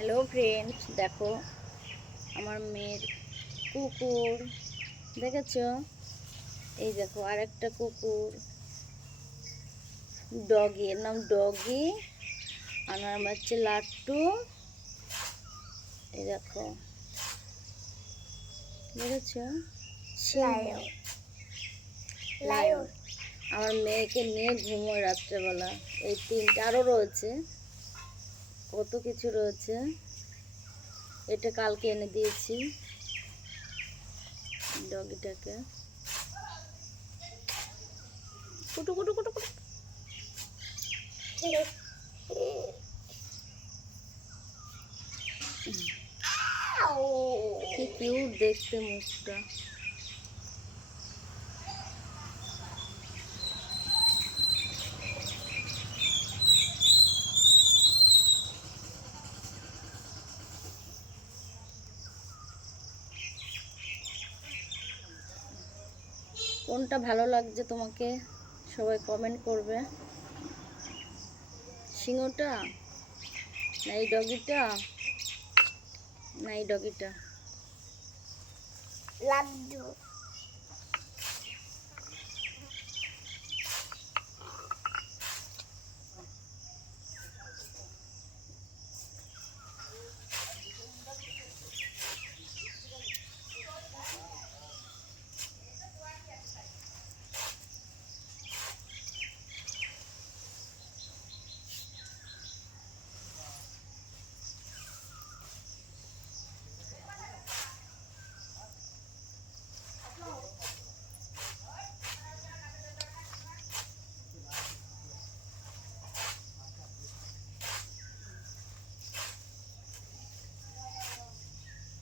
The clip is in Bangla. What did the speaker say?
হ্যালো ফ্রেন্ডস, দেখো আমার মেয়ের কুকুর দেখেছো? এই দেখো আরেকটা কুকুর, ডগি। এর নাম ডগি আর নাম হচ্ছে লাট্টু। এই দেখো, দেখেছো? লায়ন। লায়ন আমার মেয়েকে নিয়ে ঘুমোয় রাত্রেবেলা। এই তিনটা আরও রয়েছে, কত কিছু রয়েছে। এটা কালকে এনে দিয়েছি ডগিটাকে। কুটু কুটু কুটু কুটু। কি কিউট দেখতে মুখটা। কোনটা ভালো লাগছে তোমাকে সবাই কমেন্ট করবে। সিংহটা না এই ডগিটা? না এই ডগিটা? লাড্ডু।